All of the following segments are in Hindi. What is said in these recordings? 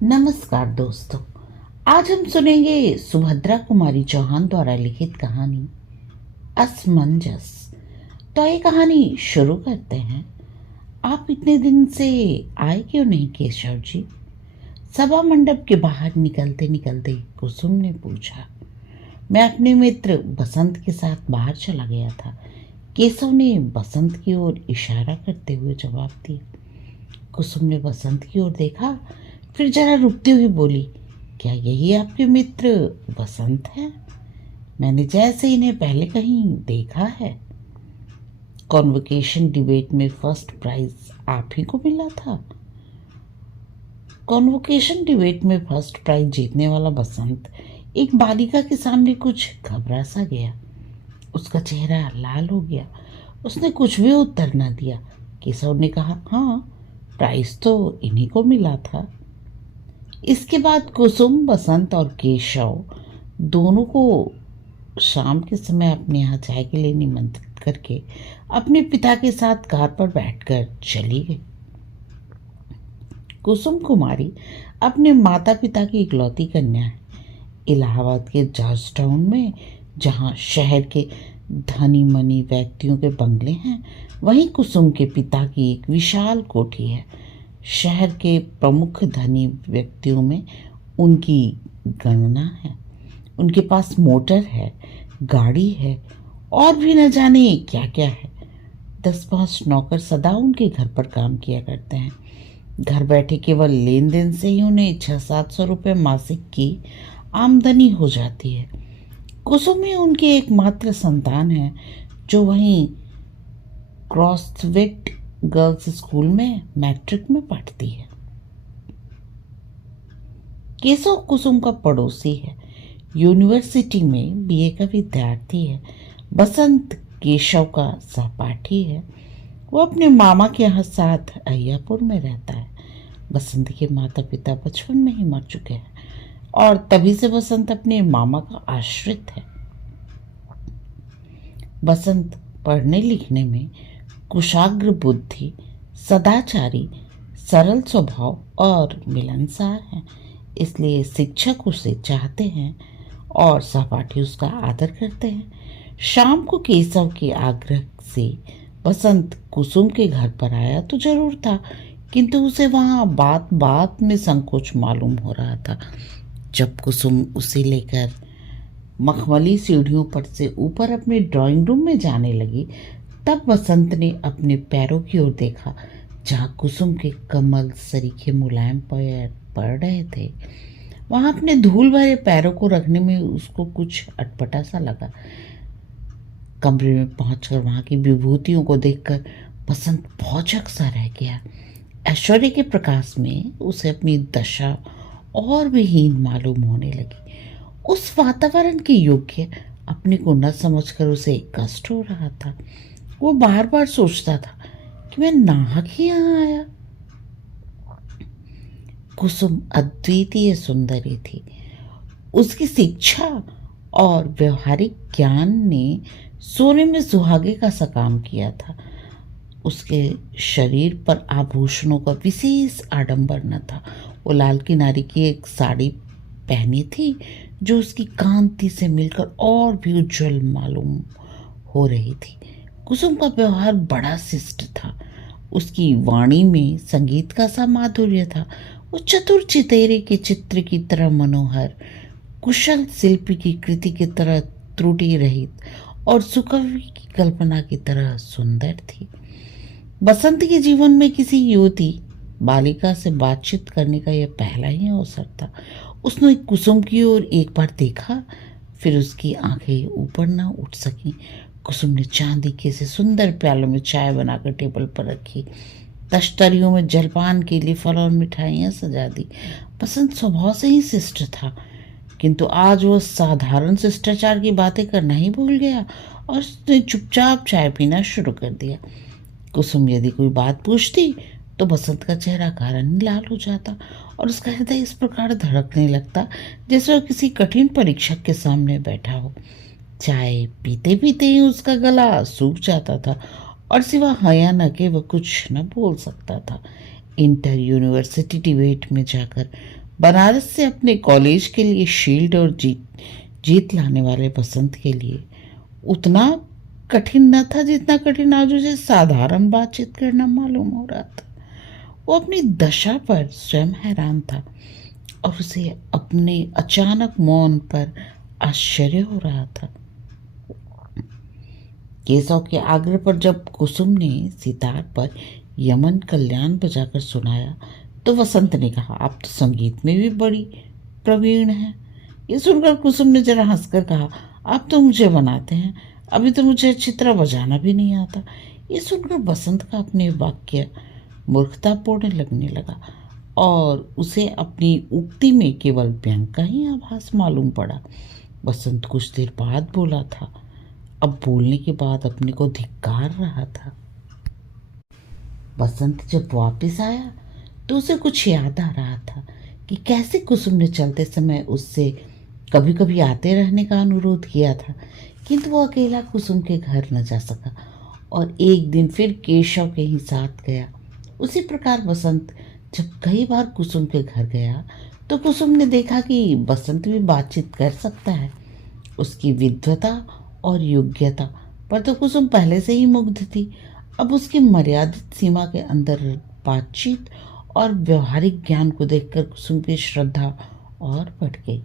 नमस्कार दोस्तों। आज हम सुनेंगे सुभद्रा कुमारी चौहान द्वारा लिखित कहानी असमंजस। तो ये कहानी शुरू करते हैं। आप इतने दिन से आए क्यों नहीं केशव जी? सभा मंडप के बाहर निकलते निकलते कुसुम ने पूछा। मैं अपने मित्र बसंत के साथ बाहर चला गया था, केशव ने बसंत की ओर इशारा करते हुए जवाब दिया। कुसुम ने बसंत की ओर देखा, फिर जरा रुकती हुई बोली, क्या यही आपके मित्र बसंत है? मैंने जैसे इन्हें पहले कहीं देखा है। कॉन्वोकेशन डिबेट में फर्स्ट प्राइज आप ही को मिला था। कॉन्वोकेशन डिबेट में फर्स्ट प्राइज जीतने वाला बसंत एक बालिका के सामने कुछ घबरा सा गया। उसका चेहरा लाल हो गया। उसने कुछ भी उत्तर न दिया। केशव ने कहा, हाँ, प्राइज तो इन्हीं को मिला था। इसके बाद कुसुम, बसंत और केशव दोनों को शाम के समय अपने यहाँ चाय के लिए निमंत्रित करके अपने पिता के साथ कार पर बैठकर चली गई। कुसुम कुमारी अपने माता पिता की इकलौती कन्या है। इलाहाबाद के जॉर्ज टाउन में, जहाँ शहर के धनी मनी व्यक्तियों के बंगले हैं, वहीं कुसुम के पिता की एक विशाल कोठी है। शहर के प्रमुख धनी व्यक्तियों में उनकी गणना है। उनके पास मोटर है, गाड़ी है और भी न जाने क्या क्या है। 10-5 नौकर सदा उनके घर पर काम किया करते हैं। घर बैठे केवल लेन देन से ही उन्हें 600-700 रुपये मासिक की आमदनी हो जाती है। कुसुम ही उनकी एकमात्र संतान है, जो वहीं क्रॉसविट गर्ल्स स्कूल में मैट्रिक में पढ़ती है। केशव कुसुम का पड़ोसी है, यूनिवर्सिटी में बीए का विद्यार्थी है। बसंत केशव का सहपाठी है। वो अपने मामा के यहाँ साथ अय्यापुर में रहता है। बसंत के माता पिता बचपन में ही मर चुके हैं और तभी से बसंत अपने मामा का आश्रित है। बसंत पढ़ने लिखने में कुशाग्र बुद्धि, सदाचारी, सरल स्वभाव और मिलनसार है। इसलिए शिक्षक उसे चाहते हैं और सहपाठी उसका आदर करते हैं। शाम को केशव के आग्रह से बसंत कुसुम के घर पर आया तो जरूर था, किंतु उसे वहाँ बात बात में संकोच मालूम हो रहा था। जब कुसुम उसे लेकर मखमली सीढ़ियों पर से ऊपर अपने ड्राइंग रूम में जाने लगी, तब बसंत ने अपने पैरों की ओर देखा, जहाँ कुसुम के कमल सरीखे मुलायम पैर पड़ रहे थे। वहाँ अपने धूल भरे पैरों को रखने में उसको कुछ अटपटा सा लगा। कमरे में पहुंचकर वहाँ की विभूतियों को देखकर बसंत भौचक सा रह गया। ऐश्वर्य के प्रकाश में उसे अपनी दशा और भी हीन मालूम होने लगी। उस वातावरण के योग्य अपने को न समझकर उसे कष्ट हो रहा था। वो बार बार सोचता था कि मैं नाहक ही यहाँ आया। कुसुम अद्वितीय सुंदरी थी। उसकी शिक्षा और व्यवहारिक ज्ञान ने सोने में सुहागे का सा काम किया था। उसके शरीर पर आभूषणों का विशेष आडंबर न था। वो लाल किनारी की एक साड़ी पहनी थी, जो उसकी कांति से मिलकर और भी उज्जवल मालूम हो रही थी। कुसुम का व्यवहार बड़ा शिष्ट था। उसकी वाणी में संगीत का सा माधुर्य था। वो चतुर चितेरे के चित्र की तरह मनोहर, कुशल शिल्पी की कृति की तरह त्रुटि रहित और सुकवि की कल्पना की तरह सुंदर थी। बसंत के जीवन में किसी युवती बालिका से बातचीत करने का यह पहला ही अवसर था। उसने कुसुम की ओर एक बार देखा, फिर उसकी आंखें ऊपर न उठ सकीं। कुसुम ने चांदी के से सुंदर प्यालों में चाय बनाकर टेबल पर रखी। तश्तरियों में जलपान के लिए फल और मिठाइयाँ सजा दी। बसंत स्वभाव से ही शिष्ट था, किंतु आज वह साधारण शिष्टाचार की बातें करना ही भूल गया और उसने चुपचाप चाय पीना शुरू कर दिया। कुसुम यदि कोई बात पूछती तो बसंत का चेहरा कारण लाल हो जाता और उसका हृदय इस प्रकार धड़कने लगता जैसे वह किसी कठिन परीक्षक के सामने बैठा हो। चाय पीते पीते ही उसका गला सूख जाता था और सिवा हाँ या न के वह कुछ न बोल सकता था। इंटर यूनिवर्सिटी डिबेट में जाकर बनारस से अपने कॉलेज के लिए शील्ड और जीत जीत लाने वाले बसंत के लिए उतना कठिन न था जितना कठिन आज उसे साधारण बातचीत करना मालूम हो रहा था। वो अपनी दशा पर स्वयं हैरान था और उसे अपने अचानक मौन पर आश्चर्य हो रहा था। केशव के आग्रह पर जब कुसुम ने सितार पर यमन कल्याण बजाकर सुनाया तो वसंत ने कहा, आप तो संगीत में भी बड़ी प्रवीण हैं। ये सुनकर कुसुम ने जरा हंसकर कहा, आप तो मुझे बनाते हैं, अभी तो मुझे अच्छी तरह बजाना भी नहीं आता। ये सुनकर बसंत का अपने वाक्य मूर्खतापूर्ण लगने लगा और उसे अपनी उक्ति में केवल व्यंग का ही आभास मालूम पड़ा। बसंत कुछ देर बाद बोला था, अब बोलने के बाद अपने को धिक्कार रहा था। बसंत जब वापस आया तो उसे कुछ याद आ रहा था कि कैसे कुसुम ने चलते समय उससे कभी कभी आते रहने का अनुरोध किया था, किंतु वो अकेला कुसुम के घर न जा सका और एक दिन फिर केशव के ही साथ गया। उसी प्रकार बसंत जब कई बार कुसुम के घर गया तो कुसुम ने देखा कि बसंत भी बातचीत कर सकता है। उसकी विद्वता और योग्यता पर तो कुसुम पहले से ही मुग्ध थी। अब उसकी मर्यादित सीमा के अंदर बातचीत और व्यवहारिक ज्ञान को देखकर कुसुम की श्रद्धा और बढ़ गई।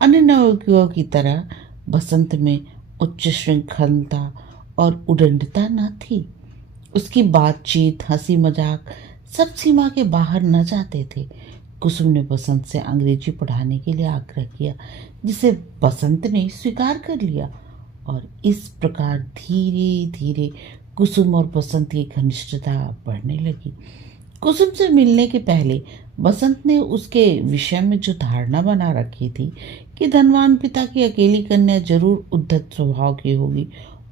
अन्य नवयुवकों की तरह बसंत में उच्च श्रृंखलता और उद्दंडता न थी। उसकी बातचीत, हंसी मजाक सब सीमा के बाहर न जाते थे। कुसुम ने बसंत से अंग्रेजी पढ़ाने के लिए आग्रह किया, जिसे बसंत ने स्वीकार कर लिया और इस प्रकार धीरे धीरे कुसुम और बसंत की घनिष्ठता बढ़ने लगी। कुसुम से मिलने के पहले बसंत ने उसके विषय में जो धारणा बना रखी थी कि धनवान पिता की अकेली कन्या जरूर उद्धत स्वभाव की होगी,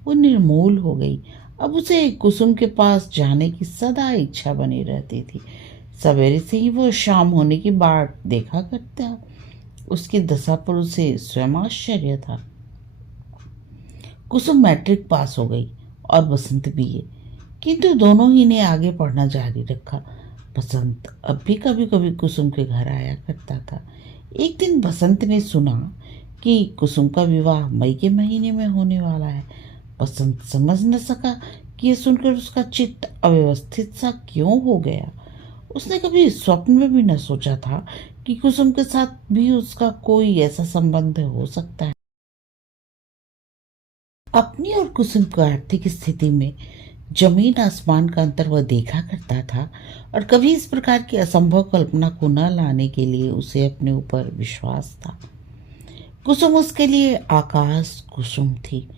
वो निर्मूल हो गई। अब उसे कुसुम के पास जाने की सदा इच्छा बनी रहती थी। सवेरे से ही वो शाम होने की बाट देखा करता। उसकी दशा पर उसे स्वयं आश्चर्य था। कुसुम मैट्रिक पास हो गई और बसंत बीए, किंतु दोनों ही ने आगे पढ़ना जारी रखा। बसंत अब भी कभी कभी कुसुम के घर आया करता था। एक दिन बसंत ने सुना कि कुसुम का विवाह मई के महीने में होने वाला है। बसंत समझ न सका कि यह सुनकर उसका चित्त अव्यवस्थित सा क्यों हो गया। उसने कभी स्वप्न में भी न सोचा था कि कुसुम के साथ भी उसका कोई ऐसा संबंध हो सकता है। अपनी और कुसुम की आर्थिक स्थिति में जमीन आसमान का अंतर वह देखा करता था और कभी इस प्रकार की असंभव कल्पना को न लाने के लिए उसे अपने ऊपर विश्वास था। कुसुम उसके लिए आकाश कुसुम थी।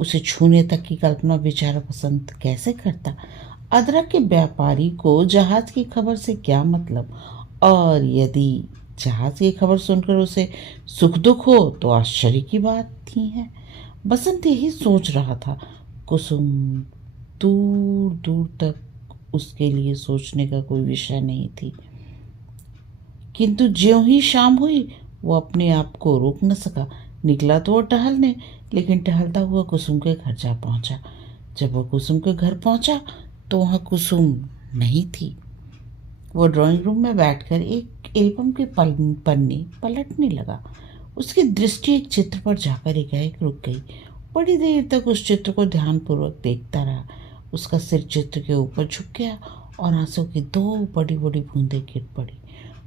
उसे छूने तक की कल्पना बेचारा बसंत कैसे करता। अदरक के व्यापारी को जहाज की खबर से क्या मतलब, और यदि जहाज की खबर सुनकर उसे सुख दुख हो तो आश्चर्य की बात थी है। बसंत यही सोच रहा था। कुसुम दूर दूर तक उसके लिए सोचने का कोई विषय नहीं थी, किंतु ज्यों ही शाम हुई वो अपने आप को रोक न सका। निकला तो वो टहलने, लेकिन टहलता हुआ कुसुम के घर जा पहुंचा। जब वह कुसुम के घर पहुंचा तो वहां कुसुम नहीं थी। वो ड्राइंग रूम में बैठकर एक एल्बम के पन्ने पलटने लगा। उसकी दृष्टि एक चित्र पर जाकर एकाएक रुक गई। बड़ी देर तक उस चित्र को ध्यानपूर्वक देखता रहा। उसका सिर चित्र के ऊपर झुक गया और आंसू की दो बड़ी बड़ी बूंदें गिर पड़ी।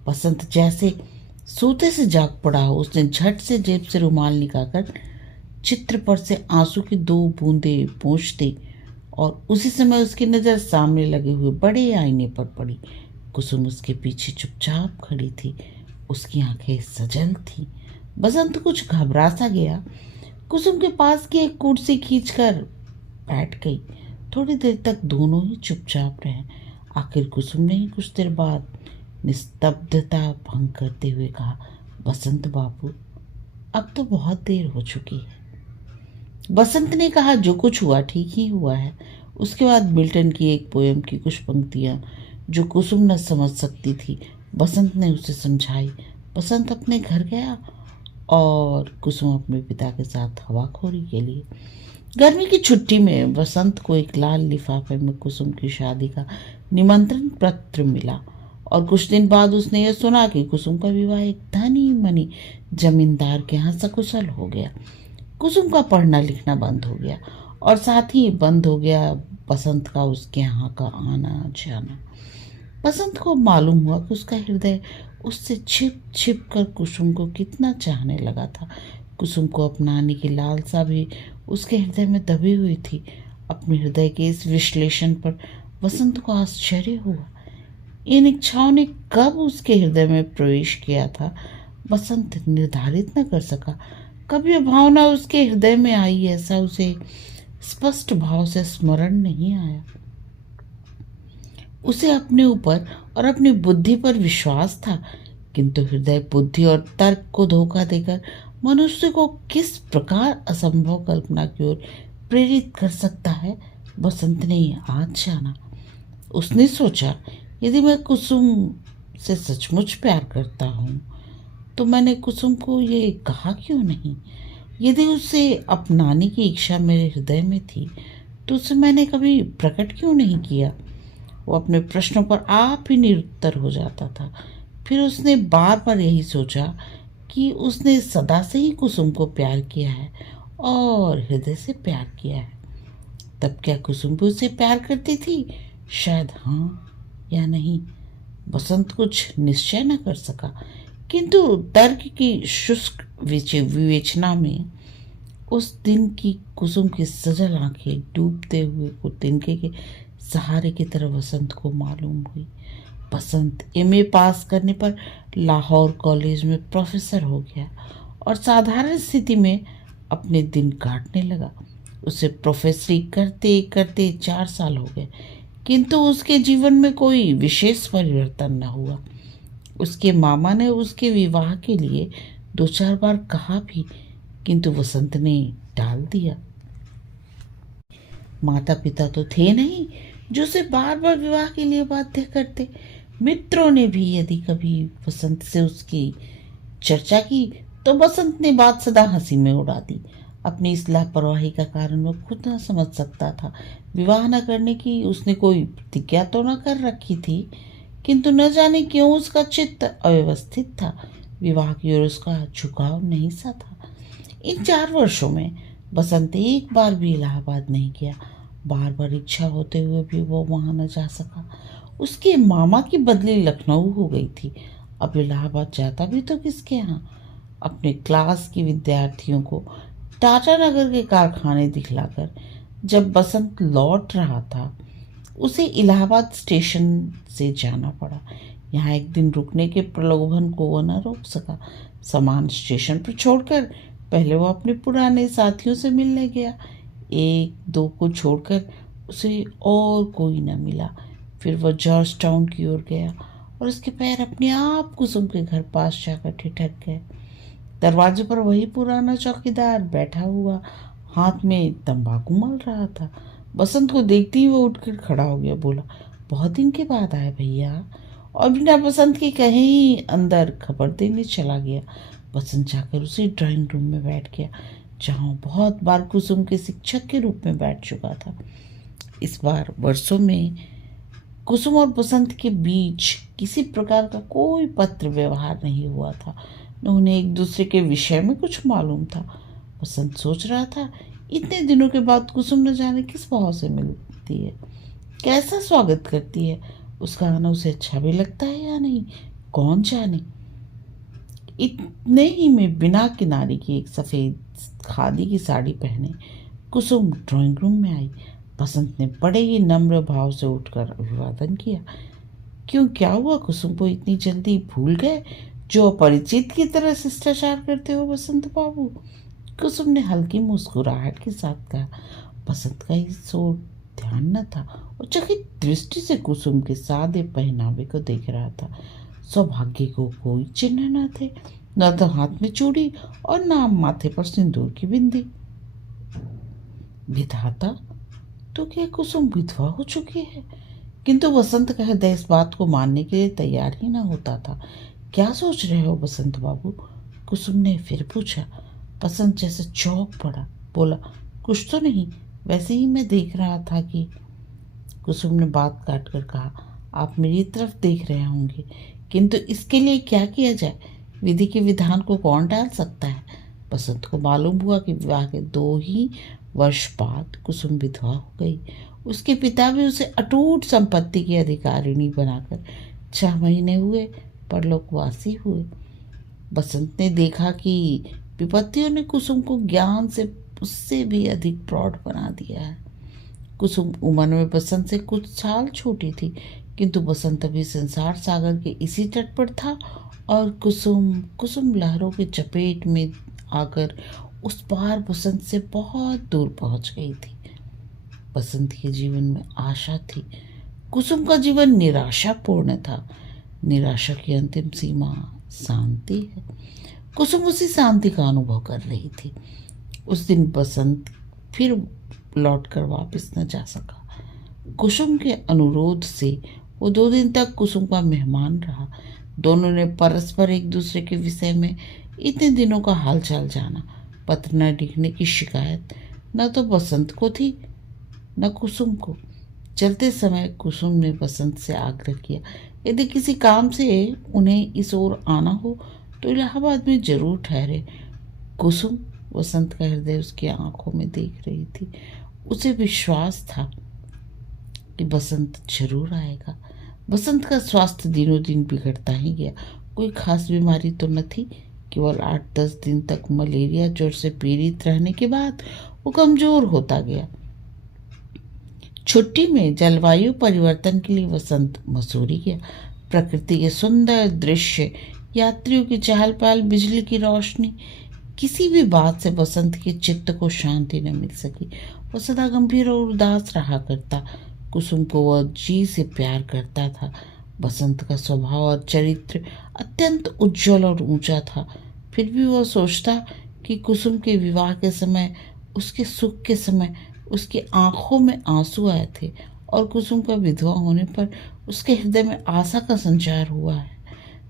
बसंत जैसे सोते से जाग पड़ा हो, उसने झट से जेब से रुमाल निकालकर चित्र पर से आंसू की दो बूंदें पोंछ दी और उसी समय उसकी नज़र सामने लगे हुए बड़े आईने पर पड़ी। कुसुम उसके पीछे चुपचाप खड़ी थी। उसकी आंखें सजल थीं। बसंत कुछ घबरा सा गया। कुसुम के पास की एक कुर्सी खींचकर बैठ गई। थोड़ी देर तक दोनों ही चुपचाप रहे। आखिर कुसुम ने ही कुछ देर बाद निस्तब्धता भंग करते हुए कहा, बसंत बाबू, अब तो बहुत देर हो चुकी है। बसंत ने कहा, जो कुछ हुआ ठीक ही हुआ है। उसके बाद मिल्टन की एक पोयम की कुछ पंक्तियां जो कुसुम न समझ सकती थी, बसंत ने उसे समझाई। बसंत अपने घर गया और कुसुम अपने पिता के साथ हवाखोरी के लिए। गर्मी की छुट्टी में बसंत को एक लाल लिफाफे में कुसुम की शादी का निमंत्रण पत्र मिला और कुछ दिन बाद उसने यह सुना कि कुसुम का विवाह एक धनी मनी जमींदार के यहाँ सकुशल हो गया। कुसुम का पढ़ना लिखना बंद हो गया और साथ ही बंद हो गया बसंत का उसके यहाँ का आना जाना। बसंत को मालूम हुआ कि उसका हृदय उससे छिप छिप कर कुसुम को कितना चाहने लगा था। कुसुम को अपनाने की लालसा भी उसके हृदय में दबी हुई थी। अपने हृदय के इस विश्लेषण पर बसंत को आश्चर्य हुआ। इन इच्छाओं ने कब उसके हृदय में प्रवेश किया था, बसंत निर्धारित न कर सका। कब यह भावना उसके हृदय में आई, ऐसा उसे स्पष्ट भाव से स्मरण नहीं आया। उसे अपने ऊपर और अपनी बुद्धि पर विश्वास था, किंतु हृदय बुद्धि और तर्क को धोखा देकर मनुष्य को किस प्रकार असंभव कल्पना की ओर प्रेरित कर सकता है, बसंत ने आज जाना। उसने सोचा, यदि मैं कुसुम से सचमुच प्यार करता हूँ तो मैंने कुसुम को ये कहा क्यों नहीं। यदि उसे अपनाने की इच्छा मेरे हृदय में थी तो उसे मैंने कभी प्रकट क्यों नहीं किया। वो अपने प्रश्नों पर आप ही निरुत्तर हो जाता था। फिर उसने बार बार यही सोचा कि उसने सदा से ही कुसुम को प्यार किया है और हृदय से प्यार किया है। तब क्या कुसुम भी उसे प्यार करती थी? शायद हाँ या नहीं। बसंत कुछ निश्चय न कर सका, किंतु तर्क की शुष्क विवेचना में उस दिन की कुसुम की सजल आंखें डूबते हुए को तिनके के सहारे की तरह बसंत को मालूम हुई। बसंत एमए पास करने पर लाहौर कॉलेज में प्रोफेसर हो गया और साधारण स्थिति में अपने दिन काटने लगा। उसे प्रोफेसरी करते करते 4 साल हो गए, किंतु उसके जीवन में कोई विशेष परिवर्तन न हुआ। उसके मामा ने उसके विवाह के लिए 2-4 बार कहा भी, किंतु बसंत ने टाल दिया। माता पिता तो थे नहीं जो उसे बार बार विवाह के लिए बाध्य करते। मित्रों ने भी यदि कभी बसंत से उसकी चर्चा की तो बसंत ने बात सदा हंसी में उड़ा दी। अपनी इस लापरवाही का कारण वो खुद न समझ सकता था। विवाह न करने की उसने कोई प्रतिज्ञा तो न कर रखी थी, किंतु न जाने क्यों उसका चित्त अव्यवस्थित था। विवाह की ओर उसका झुकाव नहीं सा था। इन 4 वर्षों में बसंत एक बार भी इलाहाबाद नहीं गया। बार बार इच्छा होते हुए भी वो वहां न जा सका। उसके मामा की बदली लखनऊ हो गई थी। अब इलाहाबाद जाता भी तो किसके यहाँ? अपने क्लास की विद्यार्थियों को टाटा नगर के कारखाने दिखलाकर जब बसंत लौट रहा था, उसे इलाहाबाद स्टेशन से जाना पड़ा। यहाँ एक दिन रुकने के प्रलोभन को वह न रोक सका। सामान स्टेशन पर छोड़कर पहले वो अपने पुराने साथियों से मिलने गया। 1-2 को छोड़कर उसे और कोई न मिला। फिर वह जॉर्ज टाउन की ओर गया और उसके पैर अपने आप कुसुम के घर पास जाकर ठिठक गए। दरवाजे पर वही पुराना चौकीदार बैठा हुआ हाथ में तंबाकू मल रहा था। बसंत को देखते ही वो उठकर खड़ा हो गया, बोला, बहुत दिन के बाद आए भैया, और बिना बसंत के कहीं ही अंदर खबर देने चला गया। बसंत जाकर उसी ड्राइंग रूम में बैठ गया जहाँ बहुत बार कुसुम के शिक्षक के रूप में बैठ चुका था। इस बार वर्षों में कुसुम और बसंत के बीच किसी प्रकार का कोई पत्र व्यवहार नहीं हुआ था, न उन्हें एक दूसरे के विषय में कुछ मालूम था। बसंत सोच रहा था, इतने दिनों के बाद कुसुम न जाने किस भाव से मिलती है, कैसा स्वागत करती है, उसका आना उसे अच्छा भी लगता है या नहीं, कौन जाने। इतने ही में बिना किनारे की एक सफ़ेद खादी की साड़ी पहने कुसुम ड्राइंग रूम में आई। बसंत ने बड़े ही नम्र भाव से उठकर अभिवादन किया। क्यों, क्या हुआ? कुसुम को इतनी जल्दी भूल गए जो अपरिचित की तरह शिष्टाचार करते हो बसंत बाबू? कुसुम ने हल्की मुस्कुराहट के साथ कहा। बसंत का इस ओर ध्यान न था और चकित दृष्टि से कुसुम के सादे पहनावे को देख रहा था। सौभाग्य को कोई चिन्ह न थे, न तो हाथ में चूड़ी और न माथे पर सिंदूर की बिंदी। विधाता, तो क्या कुसुम विधवा हो चुकी है? किंतु बसंत का हृदय इस बात को मानने के लिए तैयार ही न होता था। क्या सोच रहे हो बसंत बाबू? कुसुम ने फिर पूछा। बसंत जैसे चौंक पड़ा, बोला, कुछ तो नहीं, वैसे ही मैं देख रहा था कि। कुसुम ने बात काट कर कहा, आप मेरी तरफ देख रहे होंगे, किंतु इसके लिए क्या किया जाए? विधि के विधान को कौन टाल सकता है? बसंत को मालूम हुआ कि विवाह के 2 ही वर्ष बाद कुसुम विधवा हो गई। उसके पिता भी उसे अटूट संपत्ति की अधिकारिणी बनाकर 6 महीने हुए परलोकवासी हुए। बसंत ने देखा कि विपत्तियों ने कुसुम को ज्ञान से उससे भी अधिक प्रौढ़ बना दिया है। कुसुम उम्र में बसंत से कुछ साल छोटी थी, किंतु बसंत अभी संसार सागर के इसी तट पर था और कुसुम कुसुम लहरों के चपेट में आकर उस पार बसंत से बहुत दूर पहुंच गई थी। बसंत के जीवन में आशा थी, कुसुम का जीवन निराशापूर्ण था। निराशा की अंतिम सीमा शांति है। कुसुम उसी शांति का अनुभव कर रही थी। उस दिन बसंत फिर लौटकर वापस न जा सका। कुसुम के अनुरोध से वो 2 दिन तक कुसुम का मेहमान रहा। दोनों ने परस्पर एक दूसरे के विषय में इतने दिनों का हालचाल जाना। पत्र न लिखने की शिकायत न तो बसंत को थी न कुसुम को। चलते समय कुसुम ने बसंत से आग्रह किया, यदि किसी काम से उन्हें इस ओर आना हो तो इलाहाबाद में जरूर ठहरे। कुसुम बसंत का हृदय उसकी आंखों में देख रही थी। उसे विश्वास था कि बसंत जरूर आएगा। बसंत का स्वास्थ्य दिनों दिन बिगड़ता ही गया। कोई खास बीमारी तो न थी, केवल 8-10 दिन तक मलेरिया ज्वर से पीड़ित रहने के बाद वो कमजोर होता गया। छुट्टी में जलवायु परिवर्तन के लिए बसंत मसूरी गया। प्रकृति के सुंदर दृश्य, यात्रियों की चहल पहल, बिजली की रोशनी, किसी भी बात से बसंत के चित्त को शांति न मिल सकी। वह सदा गंभीर और उदास रहा करता। कुसुम को वह जी से प्यार करता था। बसंत का स्वभाव और चरित्र अत्यंत उज्जवल और ऊंचा था। फिर भी वह सोचता कि कुसुम के विवाह के समय, उसके सुख के समय उसकी आंखों में आंसू आए थे और कुसुम का विधवा होने पर उसके हृदय में आशा का संचार हुआ है।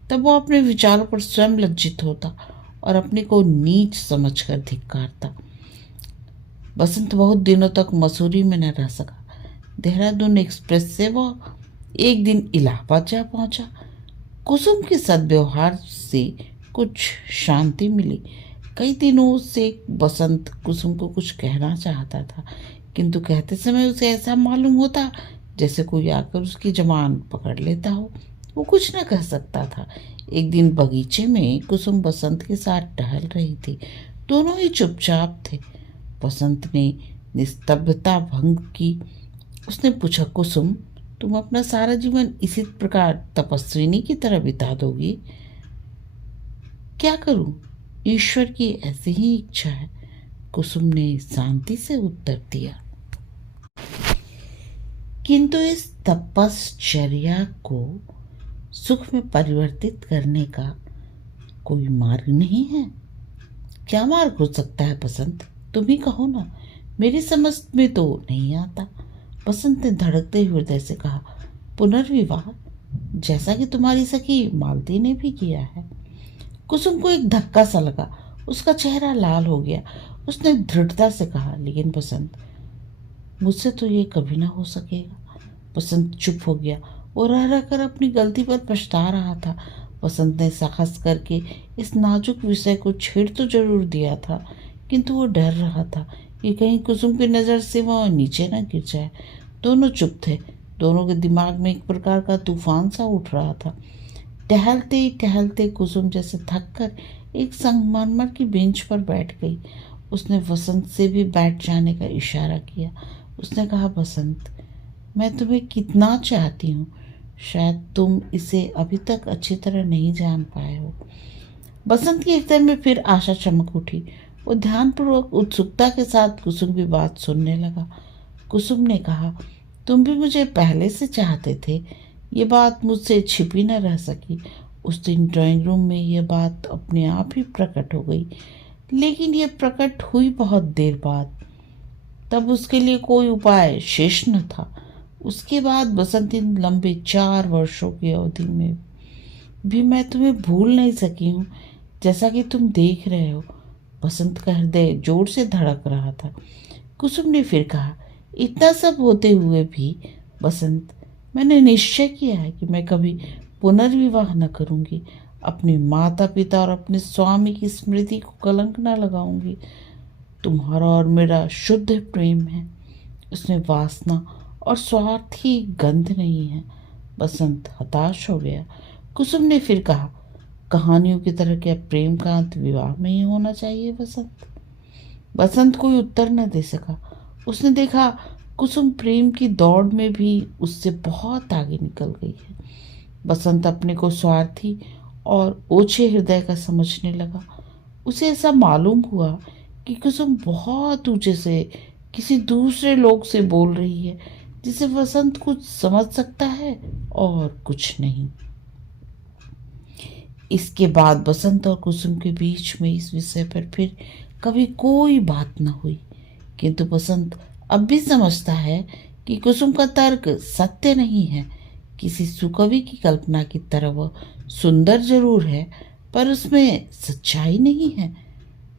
तब वो अपने विचारों पर स्वयं लज्जित होता और अपने को नीच समझकर धिक्कारता। बसंत बहुत दिनों तक मसूरी में न रह सका। देहरादून एक्सप्रेस से वह एक दिन इलाहाबाद जा पहुंचा। कुसुम के सद्व्यवहार से कुछ शांति मिली। कई दिनों से बसंत कुसुम को कुछ कहना चाहता था, किंतु कहते समय उसे ऐसा मालूम होता जैसे कोई आकर उसकी जबान पकड़ लेता हो। वो कुछ न कह सकता था। एक दिन बगीचे में कुसुम बसंत के साथ टहल रही थी। दोनों ही चुपचाप थे। बसंत ने निस्तब्धता भंग की। उसने पूछा, कुसुम, तुम अपना सारा जीवन इसी प्रकार तपस्विनी की तरह बिता दोगी? क्या करूं, ईश्वर की ऐसी ही इच्छा है, कुसुम ने शांति से उत्तर दिया। किंतु इस तपश्चर्या को सुख में परिवर्तित करने का कोई मार्ग नहीं है। क्या मार्ग हो सकता है बसंत? तुम ही कहो ना, मेरी समझ में तो नहीं आता। बसंत ने धड़कते हुए हृदय से कहा, पुनर्विवाह, जैसा कि तुम्हारी सखी मालती ने भी किया है। कुसुम को एक धक्का सा लगा। उसका चेहरा लाल हो गया। उसने दृढ़ता से कहा, लेकिन बसंत, मुझसे तो ये कभी ना हो सकेगा। बसंत चुप हो गया। वो रह रहकर अपनी गलती पर पछता रहा था। बसंत ने साहस करके इस नाजुक विषय को छेड़ तो जरूर दिया था, किंतु वो डर रहा था कि कहीं कुसुम की नज़र से वह नीचे न गिर जाए। दोनों चुप थे। दोनों के दिमाग में एक प्रकार का तूफान सा उठ रहा था। टहलते टहलते कुसुम जैसे थक कर एक संगमरमर की बेंच पर बैठ गई। उसने बसंत से भी बैठ जाने का इशारा किया। उसने कहा, बसंत, मैं तुम्हें कितना चाहती हूँ, शायद तुम इसे अभी तक अच्छी तरह नहीं जान पाए हो। बसंत के हृदय में फिर आशा चमक उठी। वो ध्यानपूर्वक उत्सुकता के साथ कुसुम की बात सुनने लगा। कुसुम ने कहा, तुम भी मुझे पहले से चाहते थे। ये बात मुझसे छिपी न रह सकी। उस दिन ड्राइंग रूम में यह बात अपने आप ही प्रकट हो गई, लेकिन यह प्रकट हुई बहुत देर बाद। तब उसके लिए कोई उपाय शेष न था। उसके बाद बसंत इन लंबे 4 वर्षों की अवधि में भी मैं तुम्हें भूल नहीं सकी हूँ, जैसा कि तुम देख रहे हो। बसंत का हृदय जोर से धड़क रहा था। कुसुम ने फिर कहा, इतना सब होते हुए भी बसंत, मैंने निश्चय किया है कि मैं कभी पुनर्विवाह न करूंगी। अपने माता पिता और अपने स्वामी की स्मृति को कलंक न लगाऊंगी। तुम्हारा और मेरा शुद्ध प्रेम है, उसमें वासना और स्वार्थी गंध नहीं है। बसंत हताश हो गया। कुसुम ने फिर कहा, कहानियों की तरह क्या प्रेम का अंत विवाह में ही होना चाहिए बसंत? बसंत कोई उत्तर न दे सका। उसने देखा कुसुम प्रेम की दौड़ में भी उससे बहुत आगे निकल गई है। बसंत अपने को स्वार्थी और ओछे हृदय का समझने लगा। उसे ऐसा मालूम हुआ कि कुसुम बहुत ऊंचे से किसी दूसरे लोग से बोल रही है, जिसे बसंत कुछ समझ सकता है और कुछ नहीं। इसके बाद बसंत और कुसुम के बीच में इस विषय पर फिर कभी कोई बात न हुई। किंतु बसंत अब भी समझता है कि कुसुम का तर्क सत्य नहीं है। किसी सुकवि की कल्पना की तरह वह सुंदर जरूर है, पर उसमें सच्चाई नहीं है।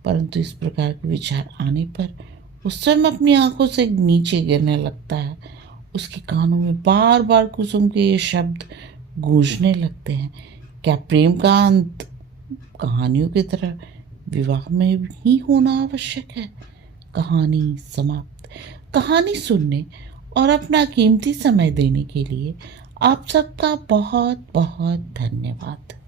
परंतु इस प्रकार के विचार आने पर वो स्वयं अपनी आंखों से नीचे गिरने लगता है। उसके कानों में बार बार कुसुम के ये शब्द गूंजने लगते हैं, क्या प्रेम का अंत कहानियों की तरह विवाह में ही होना आवश्यक है? कहानी समाप्त। कहानी सुनने और अपना कीमती समय देने के लिए आप सबका बहुत बहुत धन्यवाद।